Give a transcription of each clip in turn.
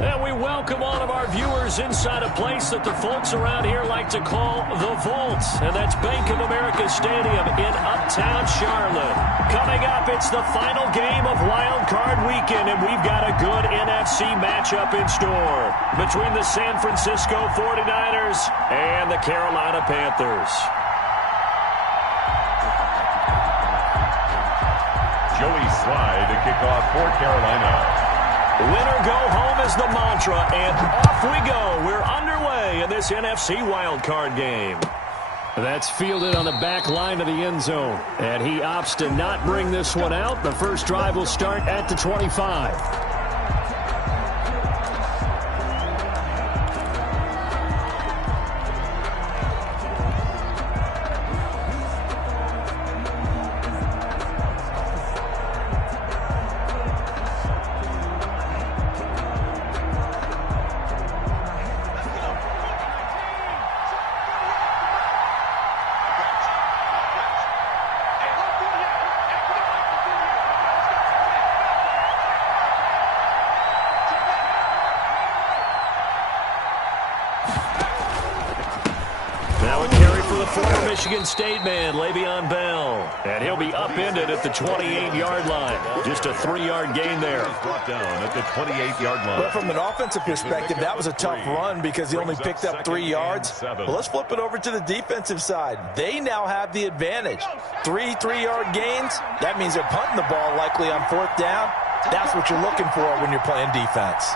And we welcome all of our viewers inside a place that the folks around here like to call the Vault. And that's Bank of America Stadium in Uptown Charlotte. Coming up, it's the final game of Wild Card Weekend, and we've got a good NFC matchup in store between the San Francisco 49ers and the Carolina Panthers. Joey Slye to kick off for Carolina. Winner go home is the mantra, and off we go. We're underway in this NFC wildcard game. That's fielded on the back line of the end zone, and he opts to not bring this one out. The first drive will start at the 25. Michigan State man, Le'Veon Bell. And he'll be upended at the 28-yard line. Just a 3-yard gain there. Brought down at the 28-yard line. But from an offensive perspective, that was a tough run because he only picked up 3 yards. But let's flip it over to the defensive side. They now have the advantage. 3 3-yard gains. That means they're punting the ball likely on 4th down. That's what you're looking for when you're playing defense.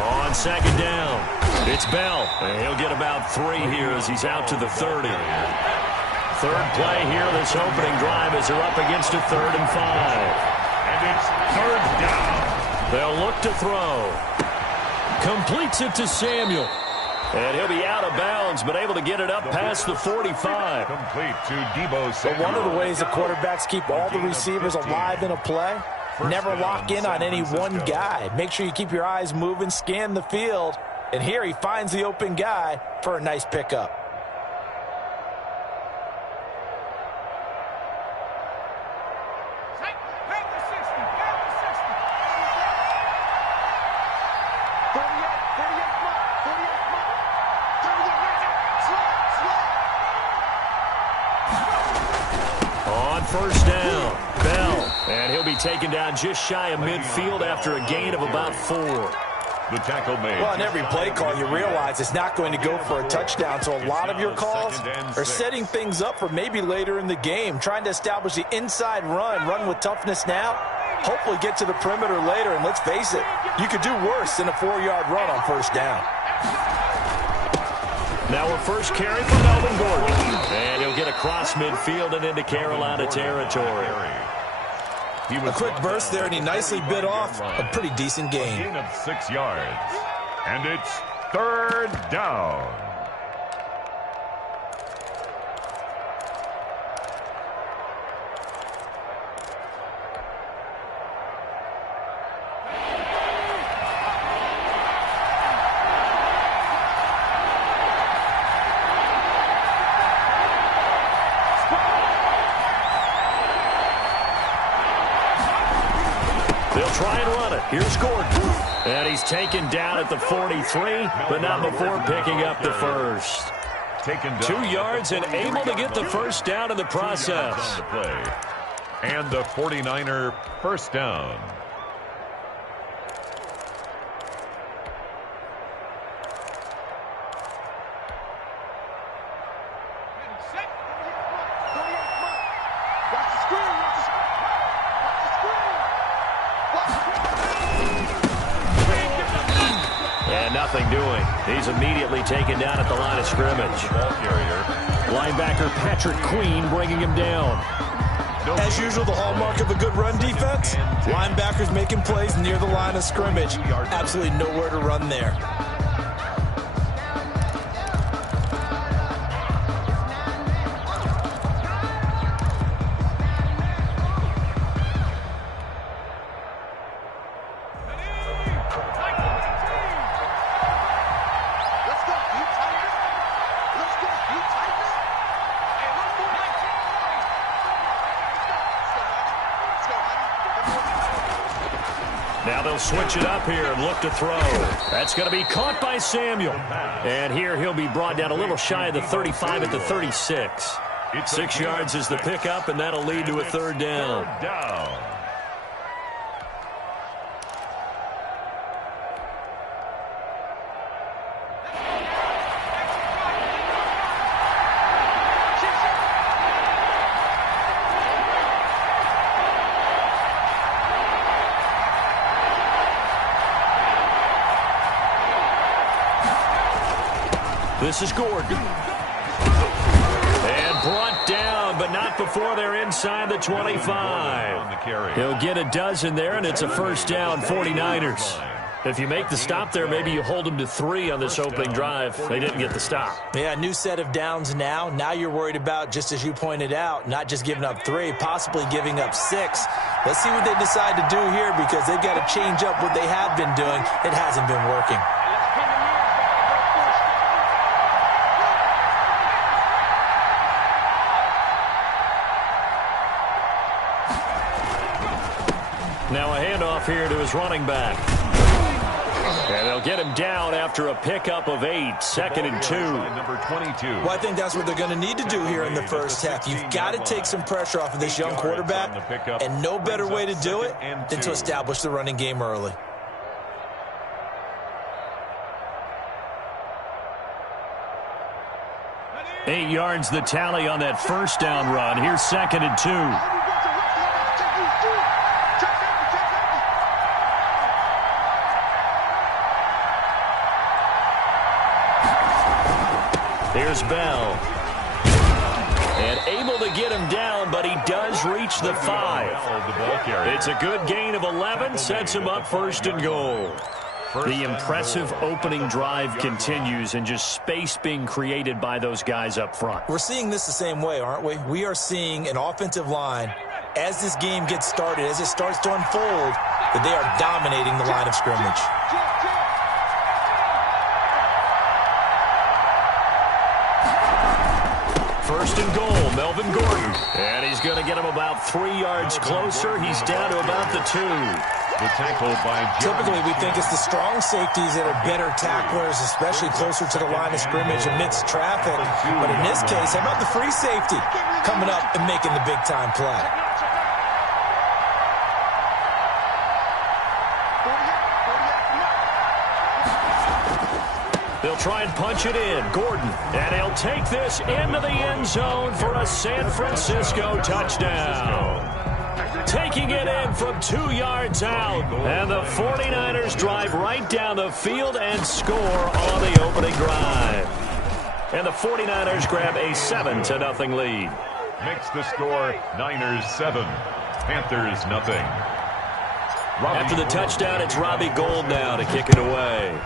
On 2nd down, it's Bell. And he'll get about 3 here as he's out to the 30. Third play here, this opening drive as they're up against a 3rd and 5. And it's 3rd down. They'll look to throw. Completes it to Samuel. And he'll be out of bounds, but able to get it up past the 45. Complete to Deebo Samuel. But one of the ways the quarterbacks keep all the receivers alive in a play, never lock in on any one guy. Make sure you keep your eyes moving, scan the field. And here he finds the open guy for a nice pickup. On 1st down, Bell. And he'll be taken down just shy of midfield after a gain of about 4. The tackle made. Well, in every play call, you realize it's not going to go for a touchdown. So a lot of your calls are setting things up for maybe later in the game, trying to establish the inside run with toughness now, hopefully get to the perimeter later. And let's face it, you could do worse than a 4-yard run on 1st down. Now a first carry for Melvin Gordon. And he'll get across midfield and into Carolina territory. A quick burst there, and he nicely bit off a pretty decent gain. A gain of 6 yards. And it's 3rd down. They'll try and run it. Here's Gordon. And he's taken down at the 43, but not before picking up the first. 2 yards and able to get the first down in the process. And the 49er first down. Nothing doing. He's immediately taken down at the line of scrimmage. Ball carrier. Linebacker Patrick Queen bringing him down. As usual, the hallmark of a good run defense, linebackers making plays near the line of scrimmage. Absolutely nowhere to run there. Now they'll switch it up here and look to throw. That's going to be caught by Samuel. And here he'll be brought down a little shy of the 35 at the 36. 6 yards is the pickup, and that'll lead to a third down. This is Gordon. And brought down, but not before they're inside the 25. He'll get a dozen there, and it's a first down, 49ers. If you make the stop there, maybe you hold them to 3 on this opening drive. They didn't get the stop. Yeah, new set of downs now. Now you're worried about, just as you pointed out, not just giving up 3, possibly giving up 6. Let's see what they decide to do here, because they've got to change up what they have been doing. It hasn't been working. Now a handoff here to his running back. And they'll get him down after a pickup of 8, 2nd and 2. Number 22. Well, I think that's what they're going to need to do here in the first half. You've got to take some pressure off of this young quarterback, and no better way to do it than to establish the running game early. Eight yards the tally on that first down run. Here's 2nd and 2. Here's Bell. And able to get him down, but he does reach the 5. It's a good gain of 11, sets him up 1st and goal. The impressive opening drive continues, and just space being created by those guys up front. We're seeing this the same way, aren't we? We are seeing an offensive line, as this game gets started, as it starts to unfold, that they are dominating the line of scrimmage. First and goal, Melvin Gordon. And he's going to get him about 3 yards closer. He's down to about the 2. The tackle by Typically, we think it's the strong safeties that are better tacklers, especially closer to the line of scrimmage amidst traffic. But in this case, how about the free safety coming up and making the big-time play? They'll try and punch it in. Gordon, and he'll take this into the end zone for a San Francisco touchdown. Taking it in from 2 yards out. And the 49ers drive right down the field and score on the opening drive. And the 49ers grab a 7-0 lead. Makes the score Niners 7, Panthers nothing. After the touchdown, it's Robbie Gould now to kick it away.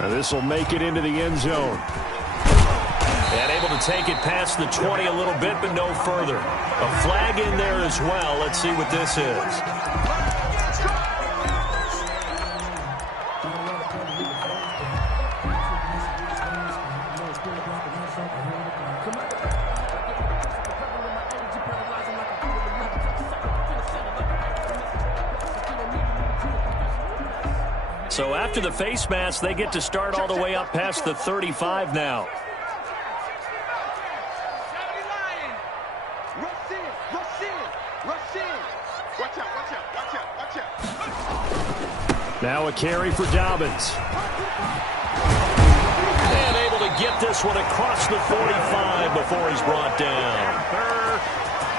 Now this will make it into the end zone. And able to take it past the 20 a little bit, but no further. A flag in there as well. Let's see what this is. So after the face mask, they get to start all the way up past the 35 now. Now a carry for Dobbins. And able to get this one across the 45 before he's brought down.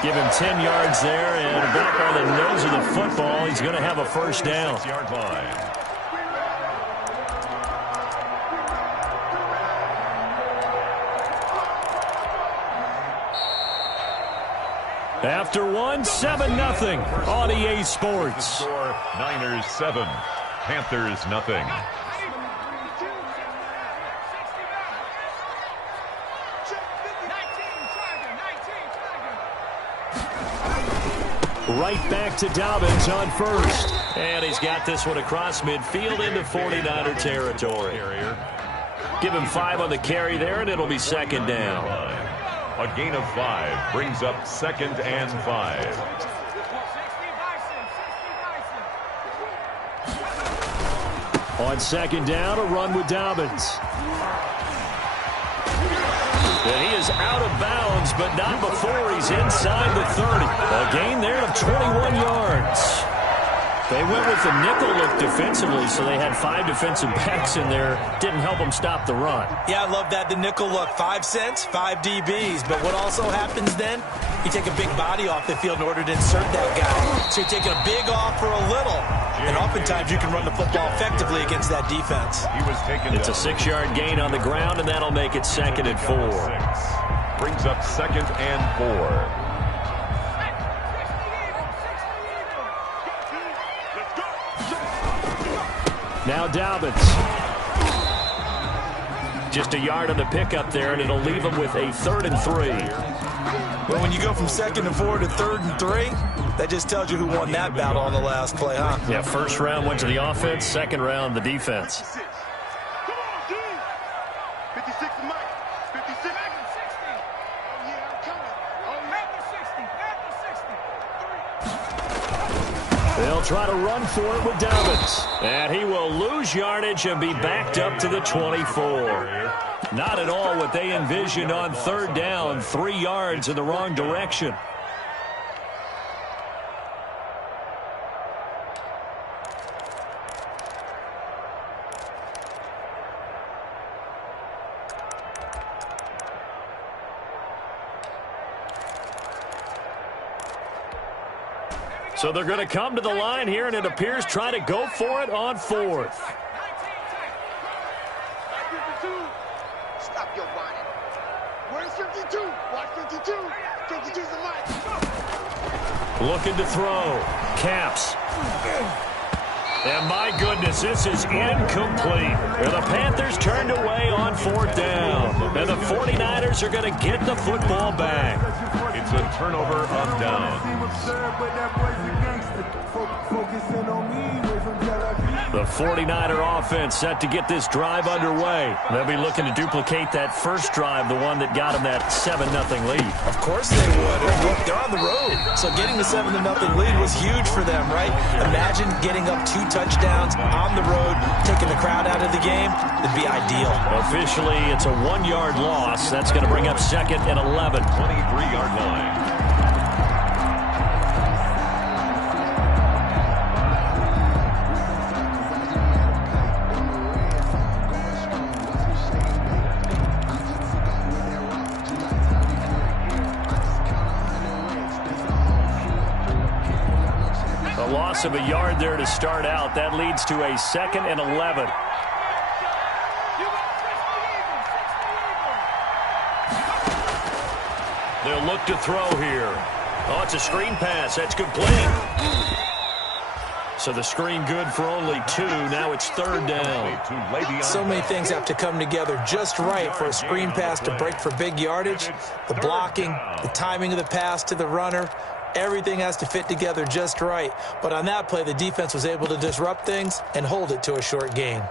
Give him 10 yards there, and about by the nose of the football, he's going to have a first down. 6-yard line. After one, 7-0 on EA Sports. Score Niners 7, Panthers nothing. Right back to Dobbins on first. And he's got this one across midfield into 49er territory. Give him 5 on the carry there, and it'll be second down. A gain of 5 brings up 2nd and 5. On second down, a run with Dobbins. And he is out of bounds, but not before he's inside the 30. A gain there of 21 yards. They went with the nickel look defensively, so they had 5 defensive backs in there. Didn't help them stop the run. Yeah, I love that, the nickel look. 5 cents, 5 DBs. But what also happens then, you take a big body off the field in order to insert that guy. So you're taking a big off for a little. And oftentimes you can run the football effectively against that defense. It's a 6-yard gain on the ground, and that'll make it 2nd and 4. Brings up 2nd and 4. Now Dobbins. Just a yard on the pickup there, and it'll leave him with a 3rd and 3. Well, when you go from 2nd and 4 to 3rd and 3, that just tells you who won that battle on the last play, huh? Yeah, first round went to the offense, second round the defense. They'll try to run for it with Dobbins. And he will lose yardage and be backed up to the 24. Not at all what they envisioned on 3rd down. 3 yards in the wrong direction. So they're going to come to the line here, and it appears try to go for it on 4th. Stop your whining. Where's 52? Watch 52. 52's the mic. Looking to throw. Caps. And my goodness, this is incomplete. And the Panthers turned away on 4th down. And the 49ers are going to get the football back. It's a turnover on down. The 49er offense set to get this drive underway. They'll be looking to duplicate that first drive, the one that got them that 7-0 lead. Of course they would. And look, they're on the road. So getting the 7-0 lead was huge for them, right? Imagine getting up 2 touchdowns on the road, taking the crowd out of the game. It'd be ideal. Officially, it's a 1-yard loss. That's going to bring up 2nd and 11. 23-yard line. Of a yard there to start out. That leads to a 2nd and 11. They'll look to throw here. Oh, it's a screen pass. That's complete. So the screen good for only 2. Now it's 3rd down. So many things have to come together just right for a screen pass to break for big yardage. The blocking, the timing of the pass to the runner. Everything has to fit together just right. But on that play, the defense was able to disrupt things and hold it to a short gain.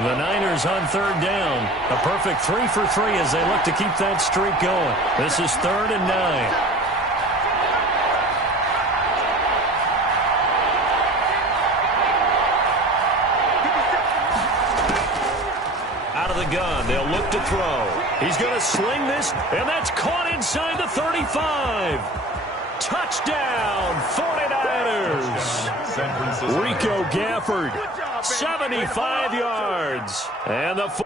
The Niners on 3rd down. A perfect 3 for 3 as they look to keep that streak going. This is 3rd and 9. Gun. They'll look to throw. He's going to sling this, and that's caught inside the 35. Touchdown, 49ers. Rico Gafford, 75 yards. And the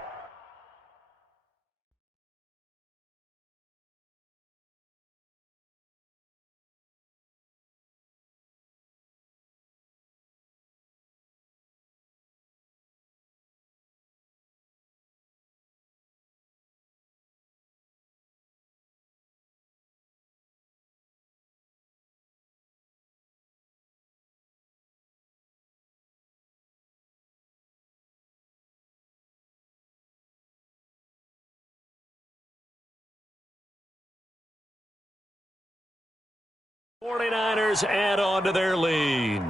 '49ers add on to their lead.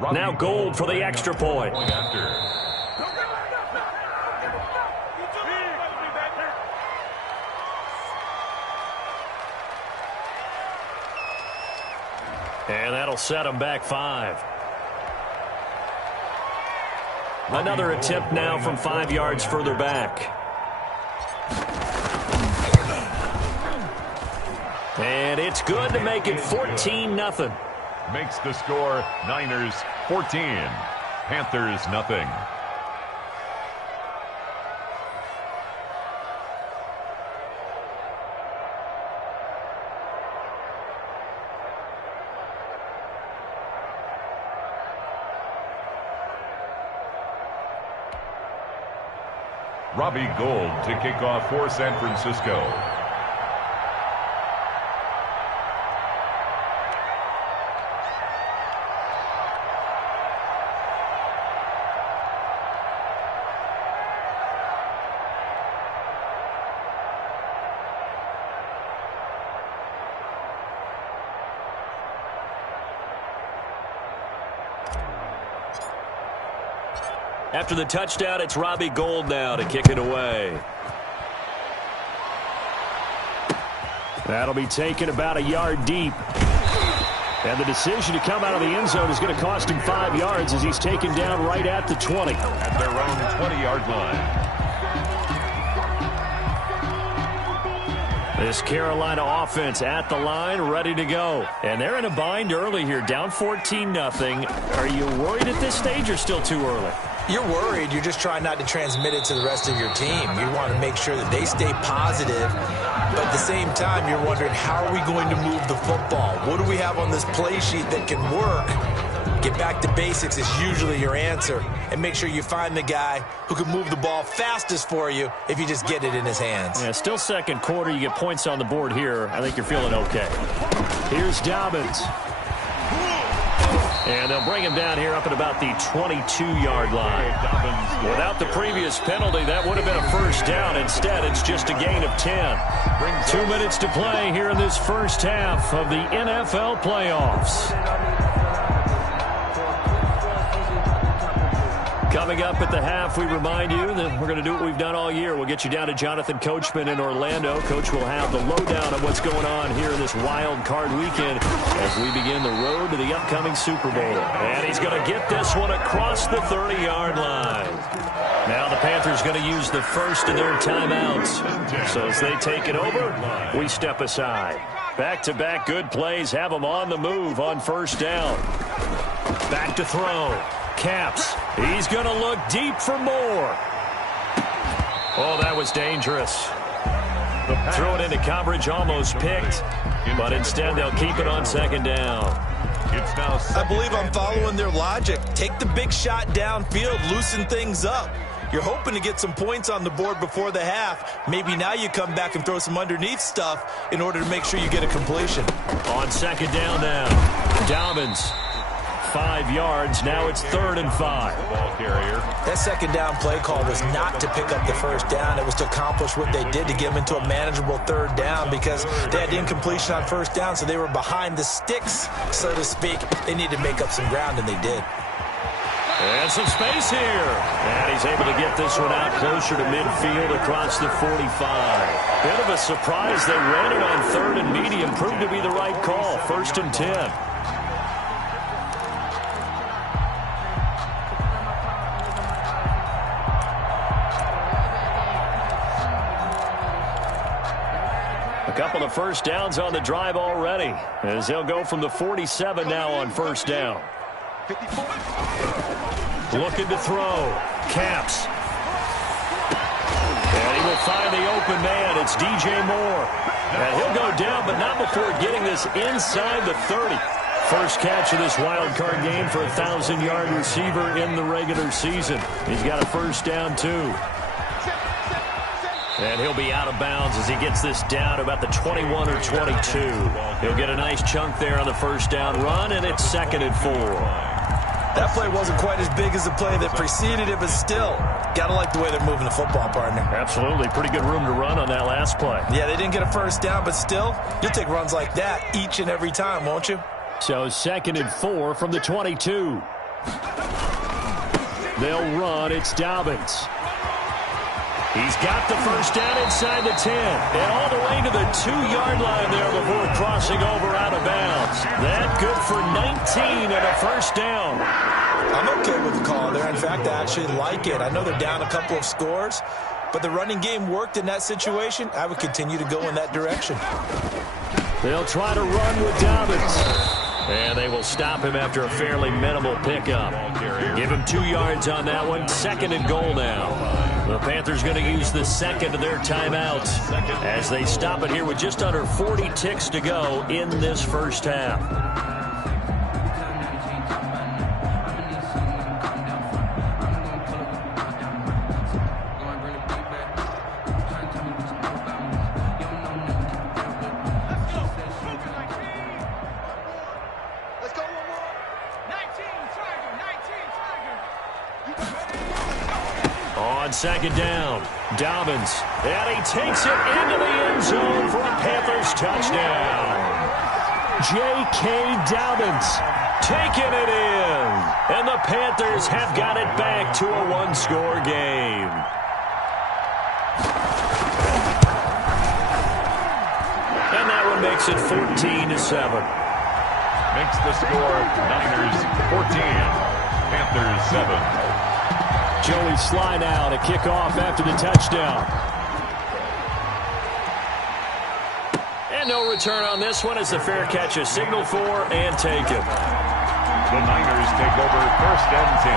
Now Gold for the extra point. And that'll set him back 5. Another attempt now from 5 yards further back. And it's good to make it 14-0. Makes the score Niners 14, Panthers nothing. Robbie Gould to kick off for San Francisco. After the touchdown, it's Robbie Gould now to kick it away. That'll be taken about a yard deep. And the decision to come out of the end zone is going to cost him 5 yards as he's taken down right at the 20. At their own 20-yard line. This Carolina offense at the line, ready to go. And they're in a bind early here, down 14-0. Are you worried at this stage or still too early? You're worried. You're just trying not to transmit it to the rest of your team. You want to make sure that they stay positive. But at the same time, you're wondering, how are we going to move the football? What do we have on this play sheet that can work? Get back to basics is usually your answer. And make sure you find the guy who can move the ball fastest for you if you just get it in his hands. Yeah, still second quarter. You get points on the board here. I think you're feeling okay. Here's Dobbins. And they'll bring him down here up at about the 22-yard line. Without the previous penalty, that would have been a first down. Instead, it's just a gain of 10. 2 minutes to play here in this first half of the NFL playoffs. Coming up at the half, we remind you that we're going to do what we've done all year. We'll get you down to Jonathan Coachman in Orlando. Coach will have the lowdown of what's going on here in this wild card weekend as we begin the road to the upcoming Super Bowl. And he's going to get this one across the 30-yard line. Now the Panthers going to use the first of their timeouts. So as they take it over, we step aside. Back-to-back good plays have them on the move on first down. Back to throw. Caps. He's going to look deep for more. Oh, that was dangerous. Throw it into coverage, almost picked. But instead, they'll keep it on second down. I believe I'm following their logic. Take the big shot downfield, loosen things up. You're hoping to get some points on the board before the half. Maybe now you come back and throw some underneath stuff in order to make sure you get a completion. On second down now, Dobbins. 5 yards. Now it's 3rd and 5. Ball carrier. That second down play call was not to pick up the first down. It was to accomplish what they did to get them into a manageable 3rd down because they had incompletion on first down, so they were behind the sticks, so to speak. They needed to make up some ground, and they did. And some space here. And he's able to get this one out closer to midfield across the 45. Bit of a surprise. They ran it on 3rd and medium. Proved to be the right call. 1st and 10. Couple of first downs on the drive already as they'll go from the 47 now on first down. Looking to throw. Caps. And he will find the open man. It's DJ Moore. And he'll go down, but not before getting this inside the 30. First catch of this wild card game for a 1,000-yard receiver in the regular season. He's got a first down, too. And he'll be out of bounds as he gets this down to about the 21 or 22. He'll get a nice chunk there on the first down run, and it's 2nd and 4. That play wasn't quite as big as the play that preceded it, but still, got to like the way they're moving the football, partner. Absolutely. Pretty good room to run on that last play. Yeah, they didn't get a first down, but still, you'll take runs like that each and every time, won't you? So 2nd and 4 from the 22. They'll run. It's Dobbins. He's got the first down inside the 10. And all the way to the 2-yard line there before crossing over out of bounds. That good for 19 and a first down. I'm okay with the call there. In fact, I actually like it. I know they're down a couple of scores, but the running game worked in that situation. I would continue to go in that direction. They'll try to run with Dobbins. And they will stop him after a fairly minimal pickup. Give him 2 yards on that one. 2nd and goal now. The Panthers going to use the second of their timeouts as they stop it here with just under 40 ticks to go in this first half. On 2nd down, Dobbins, and he takes it into the end zone for a Panthers touchdown. J.K. Dobbins taking it in, and the Panthers have got it back to a 1-score game. And that one makes it 14-7. Makes the score Niners 14, Panthers 7. Joey Sly now to kick off after the touchdown. And no return on this one as the fair catch is signaled for and taken. The Niners take over 1st and 10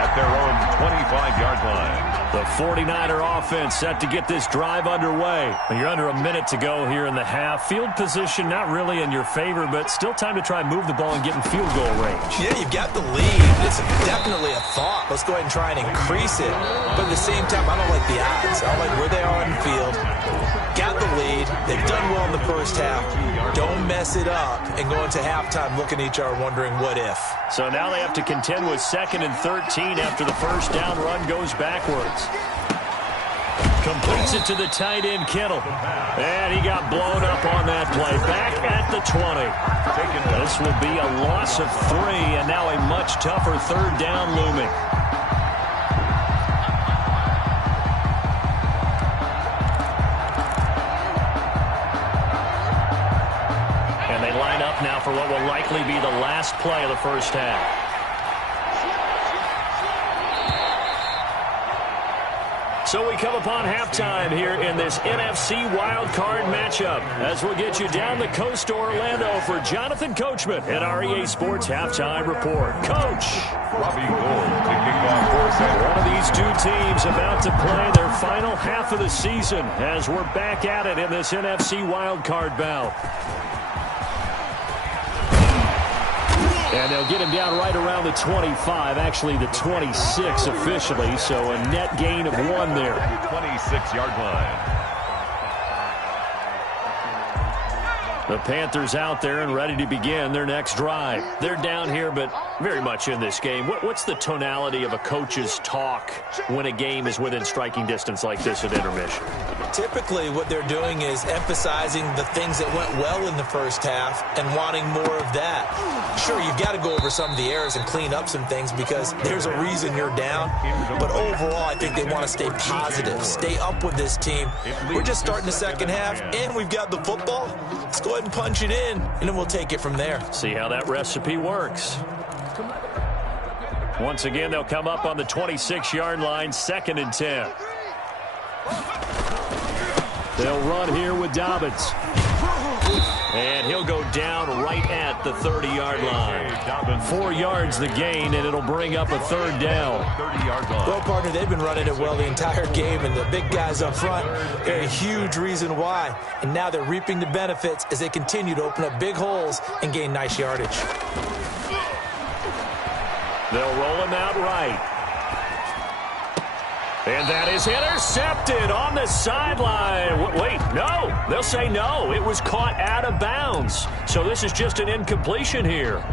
at their own 25-yard line. The 49er offense set to get this drive underway. You're under a minute to go here in the half. Field position not really in your favor, but still time to try and move the ball and get in field goal range. Yeah, you've got the lead. It's definitely a thought. Let's go ahead and try and increase it. But at the same time, I don't like the odds. I don't like where they are in the field. Got the lead. They've done well in the first half. Don't mess it up and go into halftime looking at each other wondering what if. So now they have to contend with 2nd and 13 after the first down run goes backwards. Completes it to the tight end, Kittle. And he got blown up on that play. Back at the 20. This will be a loss of 3, and now a much tougher 3rd down looming. And they line up now for what will likely be the last play of the first half. So we come upon halftime here in this NFC Wildcard matchup as we'll get you down the coast to Orlando for Jonathan Coachman at our EA Sports Halftime Report. Coach! Robbie Gould to kick off for center. One of these two teams about to play their final half of the season as we're back at it in this NFC Wildcard bout. And they'll get him down right around the 25, actually the 26 officially, so a net gain of 1 there. 26-yard line. The Panthers out there and ready to begin their next drive. They're down here, but very much in this game. What's the tonality of a coach's talk when a game is within striking distance like this at intermission? Typically, what they're doing is emphasizing the things that went well in the first half and wanting more of that. Sure, you've got to go over some of the errors and clean up some things because there's a reason you're down. But overall, I think they want to stay positive, stay up with this team. We're just starting the second half, and we've got the football. Let's go ahead and punch it in, and then we'll take it from there. See how that recipe works. Once again, they'll come up on the 26-yard line, 2nd and 10. They'll run here with Dobbins. And he'll go down right at the 30-yard line. 4 yards the gain, and it'll bring up a 3rd down. 30-yard line. Well, partner, they've been running it well the entire game, and the big guys up front are a huge reason why. And now they're reaping the benefits as they continue to open up big holes and gain nice yardage. They'll roll him out right. And that is intercepted on the sideline. Wait, no. They'll say no. It was caught out of bounds. So this is just an incompletion here.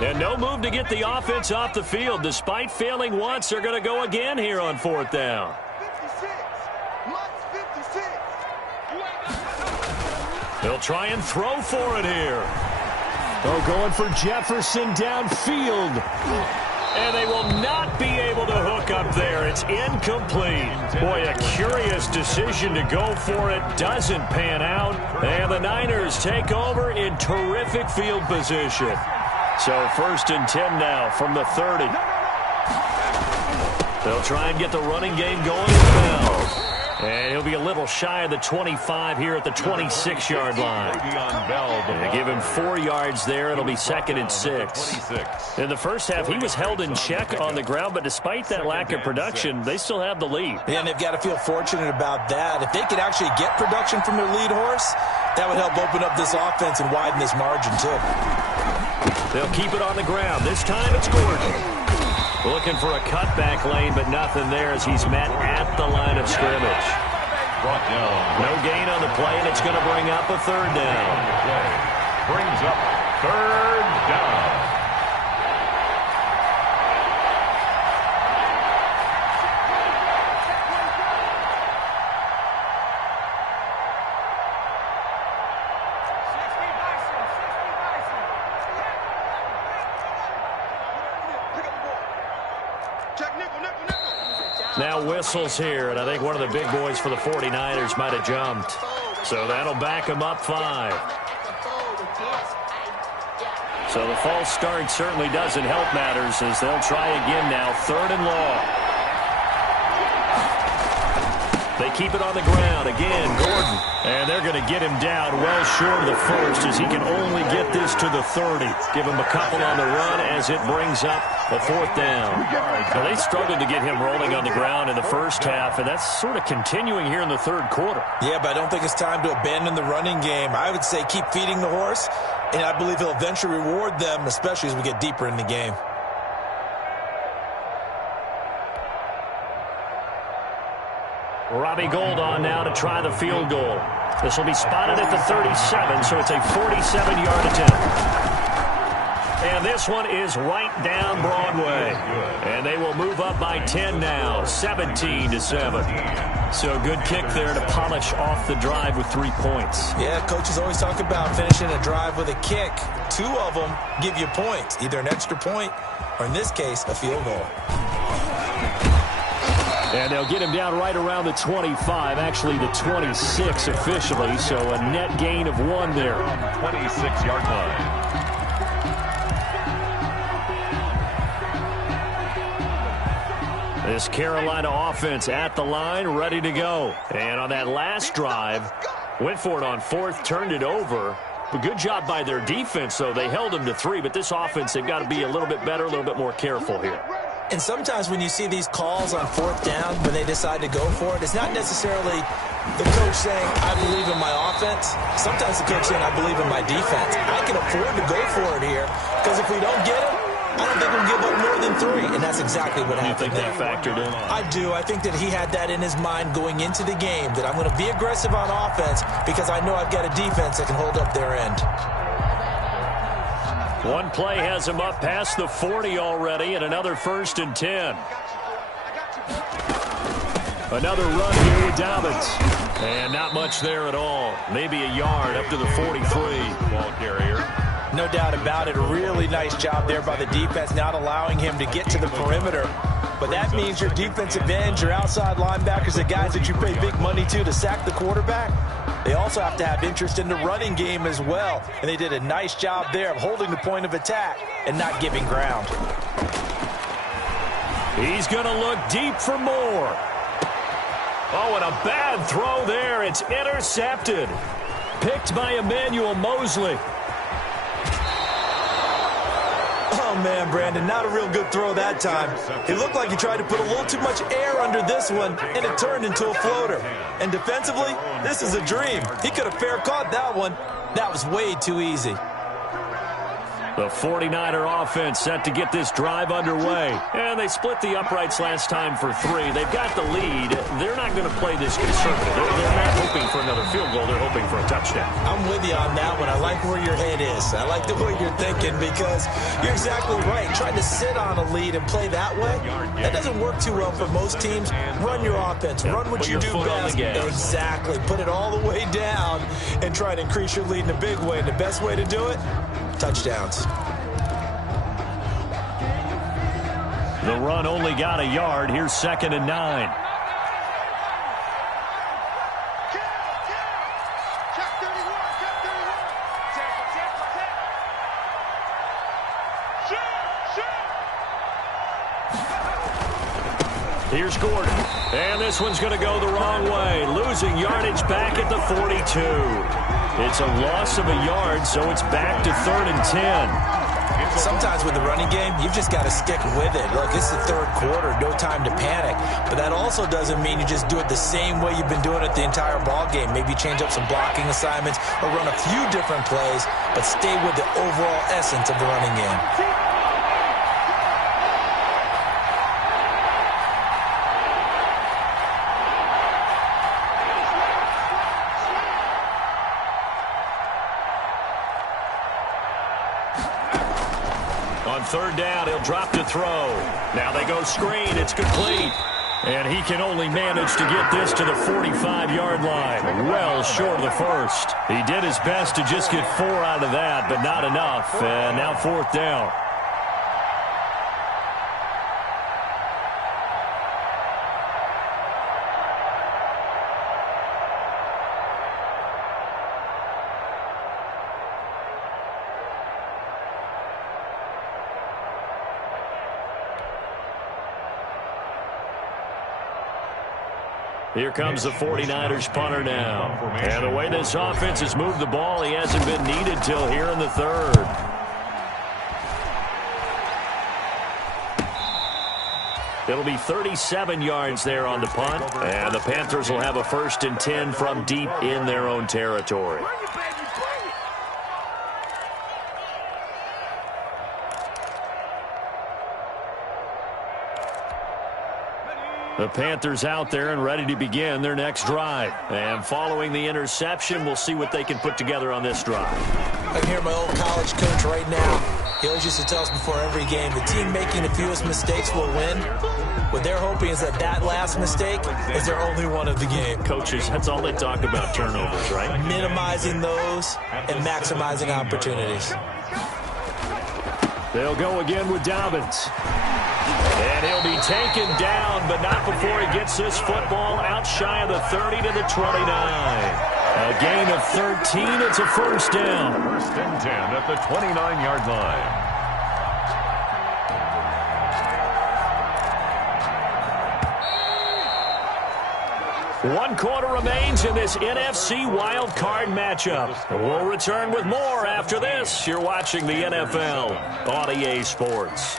And no move to get the offense off the field. Despite failing once, they're going to go again here on 4th down. 56. Lux 56. They'll try and throw for it here. Oh, going for Jefferson downfield. And they will not be able to hook up there. It's incomplete. Boy, a curious decision to go for it. Doesn't pan out. And the Niners take over in terrific field position. So 1st and 10 now from the 30. They'll try and get the running game going as well. And he'll be a little shy of the 25 here at the 26-yard line. And give him 4 yards there. It'll be 2nd and 6. In the first half, he was held in check on the ground, but despite that lack of production, they still have the lead. Yeah, and they've got to feel fortunate about that. If they could actually get production from their lead horse, that would help open up this offense and widen this margin, too. They'll keep it on the ground. This time it's Gordon. Looking for a cutback lane, but nothing there as he's met at the line of scrimmage. No gain on the play, and it's going to bring up a 3rd down. Brings up 3rd down. Now whistles here, and I think one of the big boys for the 49ers might have jumped. So that'll back them up 5. So the false start certainly doesn't help matters as they'll try again now. 3rd and long. They keep it on the ground. Again, Gordon. And they're going to get him down well short of the 1st as he can only get this to the 30. Give him a couple on the run as it brings up a 4th down. Now, they struggled to get him rolling on the ground in the first half, and that's sort of continuing here in the 3rd quarter. Yeah, but I don't think it's time to abandon the running game. I would say keep feeding the horse, and I believe he'll eventually reward them, especially as we get deeper in the game. Robbie Gould on now to try the field goal. This will be spotted at the 37, so it's a 47-yard attempt. And this one is right down Broadway. And they will move up by 10 now, 17-7. So good kick there to polish off the drive with 3 points. Yeah, coaches always talk about finishing a drive with a kick. 2 of them give you points, either an extra point or, in this case, a field goal. And they'll get him down right around the 25, actually the 26 officially, so a net gain of 1 there. 26-yard line. This Carolina offense at the line, ready to go. And on that last drive, went for it on 4th, turned it over. A good job by their defense, though. They held them to 3, but this offense, they've got to be a little bit better, a little bit more careful here. And sometimes when you see these calls on 4th down, when they decide to go for it, it's not necessarily the coach saying, I believe in my offense. Sometimes the coach saying, I believe in my defense. I can afford to go for it here, because if we don't get it, I don't think we'll give up more than 3, and that's exactly what happened. You think that factored in? I do. I think that he had that in his mind going into the game, that I'm going to be aggressive on offense because I know I've got a defense that can hold up their end. One play has him up past the 40 already, and another 1st and 10. Another run here with Dobbins. And not much there at all. Maybe a yard up to the 43. Ball carrier. No doubt about it. A really nice job there by the defense, not allowing him to get to the perimeter. But that means your defensive ends, your outside linebackers, the guys that you pay big money to sack the quarterback, they also have to have interest in the running game as well. And they did a nice job there of holding the point of attack and not giving ground. He's going to look deep for more. Oh, and a bad throw there. It's intercepted. Picked by Emmanuel Mosley. Oh, man, Brandon, not a real good throw that time. It looked like he tried to put a little too much air under this one, and it turned into a floater. And defensively, this is a dream. He could have fair caught that one. That was way too easy. The 49er offense set to get this drive underway. And they split the uprights last time for 3. They've got the lead. They're not going to play this conservative. They're not hoping for another field goal. They're hoping for a touchdown. I'm with you on that one. I like where your head is. I like the way you're thinking because you're exactly right. Trying to sit on a lead and play that way, that doesn't work too well for most teams. Run your offense. Run what you do best. Exactly. Put it all the way down and try to increase your lead in a big way. And the best way to do it, touchdowns. The run only got a yard. Here's 2nd and 9. Here's Gordon. And this one's going to go the wrong way. Losing yardage back at the 42. It's a loss of a yard, so it's back to 3rd and 10. Sometimes with the running game, you've just got to stick with it. Look, it's the 3rd quarter, no time to panic. But that also doesn't mean you just do it the same way you've been doing it the entire ball game. Maybe change up some blocking assignments or run a few different plays, but stay with the overall essence of the running game. On 3rd down, he'll drop to throw. Now they go screen. It's complete. And he can only manage to get this to the 45-yard line. Well short of the first. He did his best to just get 4 out of that, but not enough. And now 4th down. Here comes the 49ers punter now. And the way this offense has moved the ball, he hasn't been needed till here in the 3rd. It'll be 37 yards there on the punt. And the Panthers will have a 1st and 10 from deep in their own territory. The Panthers out there and ready to begin their next drive. And following the interception, we'll see what they can put together on this drive. I can hear my old college coach right now. He always used to tell us before every game, the team making the fewest mistakes will win. What they're hoping is that last mistake is their only one of the game. Coaches, that's all they talk about, turnovers, right? Minimizing those and maximizing opportunities. They'll go again with Dobbins. And he'll be taken down, but not before he gets this football out shy of the 30 to the 29. A gain of 13. It's a 1st down. 1st and 10 at the 29-yard line. One quarter remains in this NFC Wildcard matchup. We'll return with more after this. You're watching the NFL on EA Sports.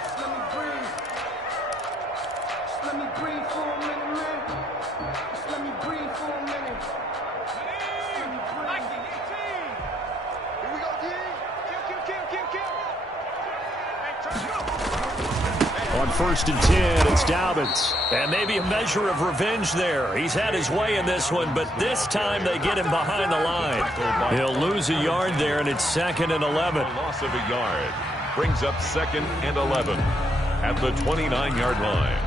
On 1st and 10, it's Dobbins. And maybe a measure of revenge there. He's had his way in this one, but this time they get him behind the line. He'll lose a yard there, and it's 2nd and 11. A loss of a yard brings up 2nd and 11 at the 29-yard line.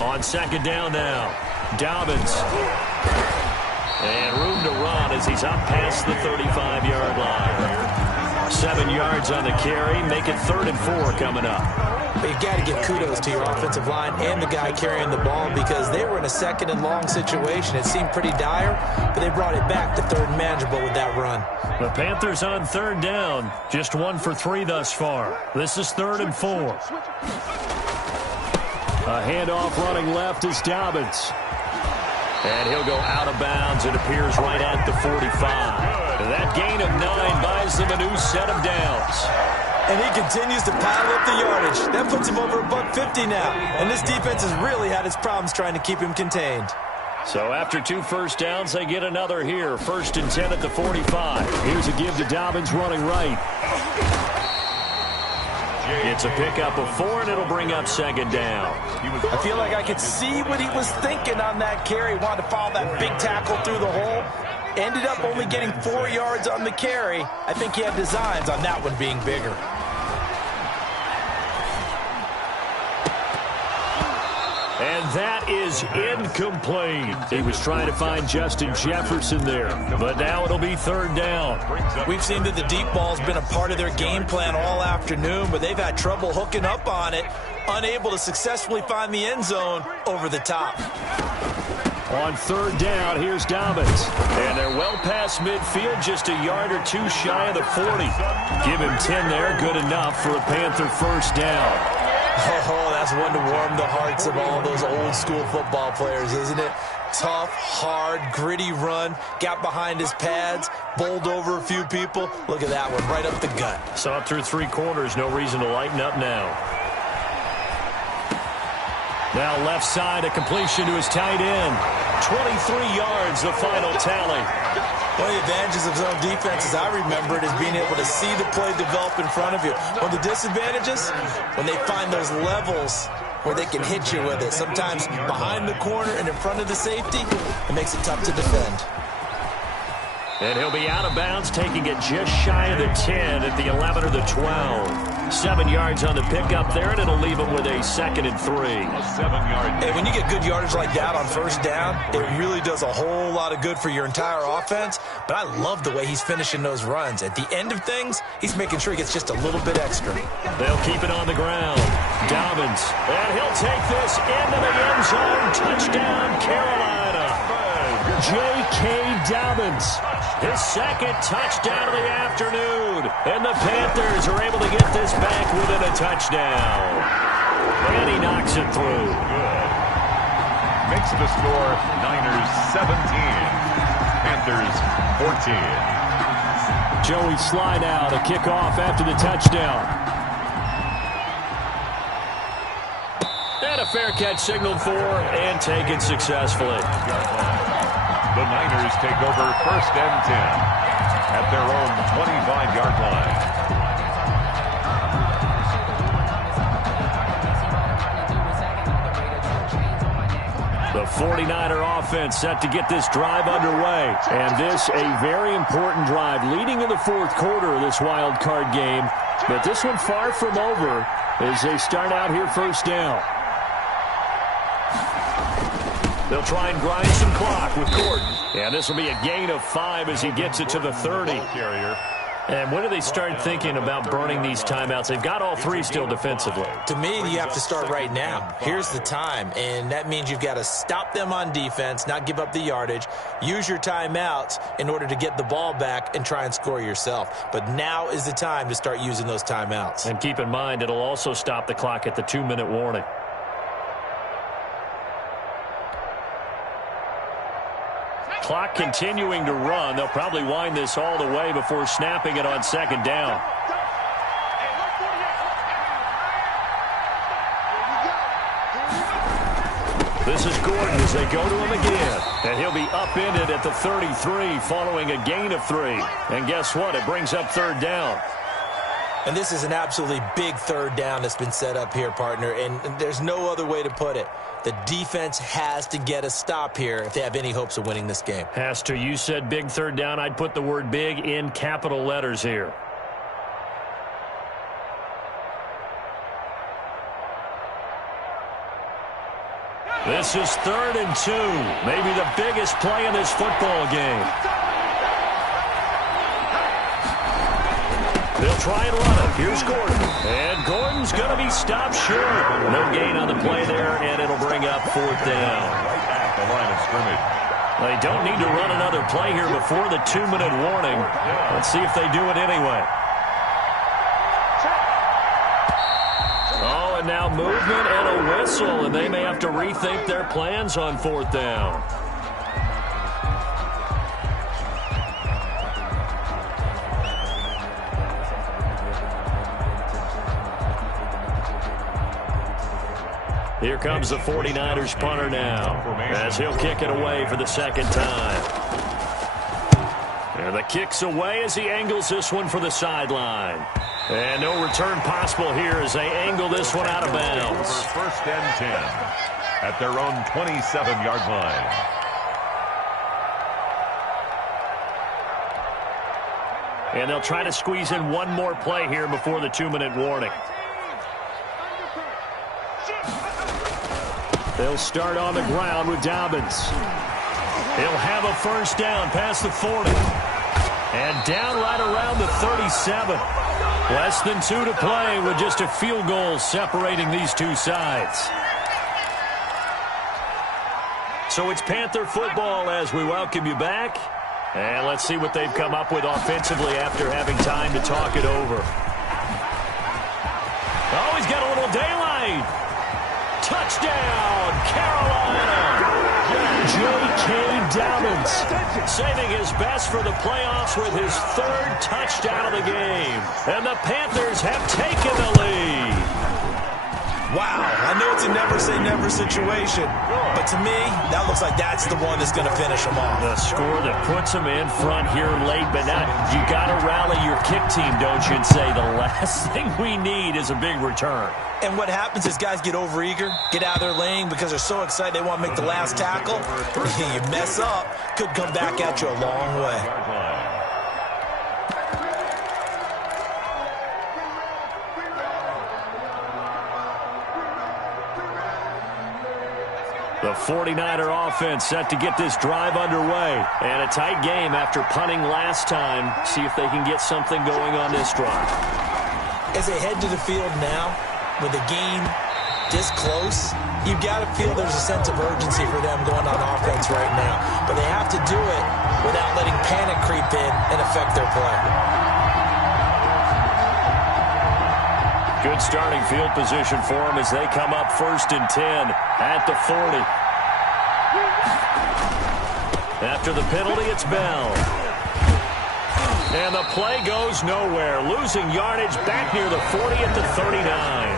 On 2nd down now, Dobbins. And room to run as he's up past the 35-yard line. 7 yards on the carry. Make it 3rd and 4 coming up. But you've got to give kudos to your offensive line and the guy carrying the ball because they were in a 2nd and long situation. It seemed pretty dire, but they brought it back to 3rd and manageable with that run. The Panthers on 3rd down. Just 1 for 3 thus far. This is 3rd and 4. A handoff running left is Dobbins. And he'll go out of bounds. It appears right at the 45. That gain of 9 buys them a new set of downs. And he continues to pile up the yardage. That puts him over $150 now. And this defense has really had its problems trying to keep him contained. So after 2 first downs, they get another here. 1st and 10 at the 45. Here's a give to Dobbins running right. It's a pickup of 4, and it'll bring up 2nd down. I feel like I could see what he was thinking on that carry. Wanted to follow that big tackle through the hole. Ended up only getting 4 yards on the carry. I think he had designs on that one being bigger. And that is incomplete. He was trying to find Justin Jefferson there, but now it'll be 3rd down. We've seen that the deep ball's been a part of their game plan all afternoon, but they've had trouble hooking up on it, unable to successfully find the end zone over the top. On 3rd down, here's Dobbins. And they're well past midfield, just a yard or 2 shy of the 40. Give him 10 there, good enough for a Panther 1st down. Oh, that's one to warm the hearts of all those old-school football players, isn't it? Tough, hard, gritty run, got behind his pads, bowled over a few people. Look at that one, right up the gut. Saw it through 3 quarters, no reason to lighten up now. Now left side, a completion to his tight end. 23 yards, the final tally. One of the advantages of zone defense, as I remember it, is being able to see the play develop in front of you. One of the disadvantages, when they find those levels where they can hit you with it. Sometimes behind the corner and in front of the safety, it makes it tough to defend. And he'll be out of bounds, taking it just shy of the 10 at the 11 or the 12. 7 yards on the pickup there, and it'll leave him with a 2nd and 3. 7 yards. Hey, when you get good yardage like that on 1st down, it really does a whole lot of good for your entire offense. But I love the way he's finishing those runs. At the end of things, he's making sure he gets just a little bit extra. They'll keep it on the ground. Dobbins, and he'll take this into the end zone. Touchdown, Carolina. J.K. Dobbins, his 2nd touchdown of the afternoon. And the Panthers are able to get this back within a touchdown. And he knocks it through. Good. Makes the score Niners 17, Panthers 14. Joey slide out, a kickoff after the touchdown. And a fair catch signaled for and taken successfully. The Niners take over 1st and 10 at their own 25-yard line. The 49er offense set to get this drive underway. And this a very important drive leading in the 4th quarter of this wild card game. But this one far from over as they start out here 1st down. They'll try and grind some clock with Gordon. And this will be a gain of 5 as he gets it to the 30. And when do they start thinking about burning these timeouts? They've got all 3 still defensively. To me, you have to start right now. Here's the time, and that means you've got to stop them on defense, not give up the yardage, use your timeouts in order to get the ball back and try and score yourself. But now is the time to start using those timeouts. And keep in mind, it'll also stop the clock at the 2-minute warning. Clock continuing to run. They'll probably wind this all the way before snapping it on 2nd down. This is Gordon as they go to him again. And he'll be upended at the 33 following a gain of 3. And guess what? It brings up 3rd down. And this is an absolutely big 3rd down that's been set up here, partner. And there's no other way to put it. The defense has to get a stop here if they have any hopes of winning this game. Has to. You said big 3rd down. I'd put the word big in capital letters here. This is 3rd and 2. Maybe the biggest play in this football game. They'll try and run it. Here's Gordon. And Gordon's going to be stopped short. No gain on the play there, and it'll bring up 4th down. Right at the line of scrimmage. They don't need to run another play here before the 2-minute warning. Let's see if they do it anyway. Oh, and now movement and a whistle, and they may have to rethink their plans on 4th down. Here comes the 49ers punter now, as he'll kick it away for the second time. And the kick's away as he angles this one for the sideline. And no return possible here as they angle this one out of bounds. First and 10 at their own 27-yard line. And they'll try to squeeze in one more play here before the 2-minute warning. They'll start on the ground with Dobbins. He'll have a first down past the 40. And down right around the 37. Less than 2 to play with just a field goal separating these two sides. So it's Panther football as we welcome you back. And let's see what they've come up with offensively after having time to talk it over. Oh, he's got a little daylight. Touchdown, Carolina. J.K. Dobbins saving his best for the playoffs with his 3rd touchdown of the game. And the Panthers have taken the lead. Wow, I know it's a never-say-never situation, but to me, that looks like that's the one that's going to finish them off. The score that puts them in front here late, but now you got to rally your kick team, don't you, and say the last thing we need is a big return. And what happens is guys get overeager, get out of their lane because they're so excited they want to make the last tackle. You mess up, could come back at you a long way. The 49er offense set to get this drive underway. And a tight game after punting last time. See if they can get something going on this drive. As they head to the field now, with the game this close, you've got to feel there's a sense of urgency for them going on offense right now. But they have to do it without letting panic creep in and affect their play. Good starting field position for them as they come up 1st and 10 at the 40. After the penalty, it's Bell. And the play goes nowhere. Losing yardage back near the 40 at the 39.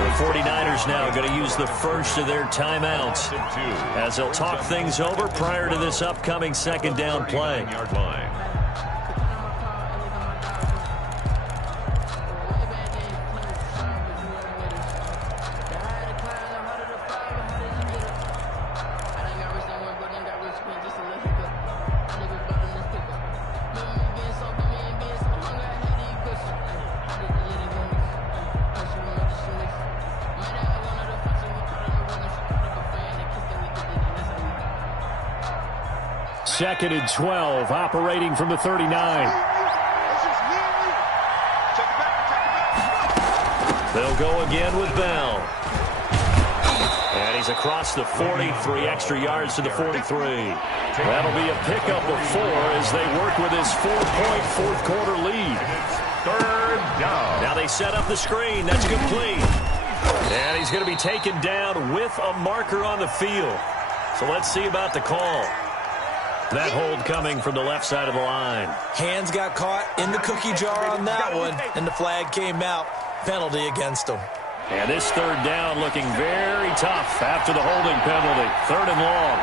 The 49ers now going to use the first of their timeouts as they'll talk things over prior to this upcoming second down play. Second and 12, operating from the 39. They'll go again with Bell. And he's across the 40, 3 extra yards to the 43. That'll be a pickup of 4 as they work with his 4-point fourth-quarter lead. 3rd down. Now they set up the screen. That's complete. And he's going to be taken down with a marker on the field. So let's see about the call. That hold coming from the left side of the line. Hands got caught in the cookie jar on that one, and the flag came out. Penalty against them. And this 3rd down looking very tough after the holding penalty. 3rd and long.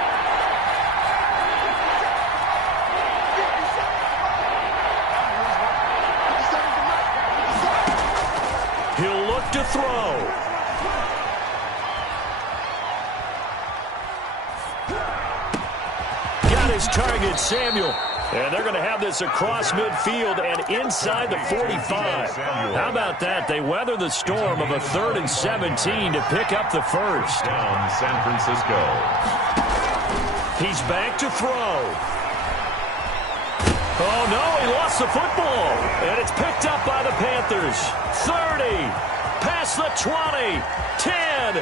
He'll look to throw. His target, Samuel. And they're going to have this across midfield and inside the 45. How about that? They weather the storm of a 3rd and 17 to pick up the first. Down San Francisco. He's back to throw. Oh, no, he lost the football. And it's picked up by the Panthers. 30, past the 20, 10.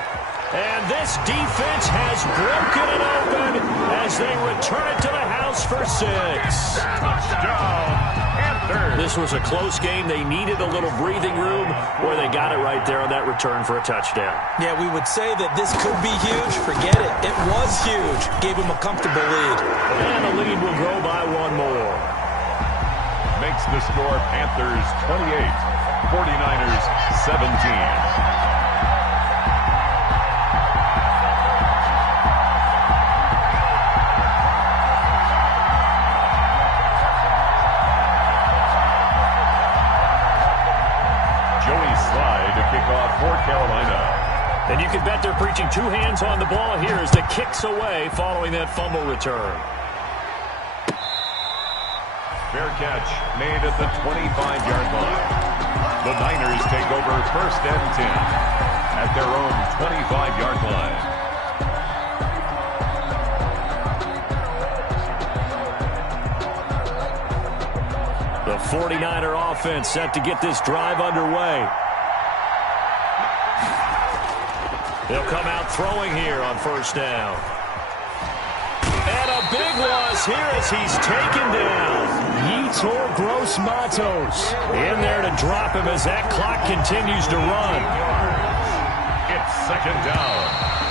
And this defense has broken it open as they return it to the house for 6. Touchdown, Panthers. This was a close game. They needed a little breathing room where they got it right there on that return for a touchdown. Yeah, we would say that this could be huge. Forget it. It was huge. Gave him a comfortable lead. And the lead will grow by 1 more. Makes the score Panthers 28, 49ers 17. for Carolina. And you can bet they're preaching two hands on the ball here as the kick's away following that fumble return. Fair catch made at the 25-yard line. The Niners take over 1st and 10 at their own 25-yard line. The 49er offense set to get this drive underway. They'll come out throwing here on 1st down. And a big loss here as he's taken down. Yetur Gross-Matos in there to drop him as that clock continues to run. It's 2nd down.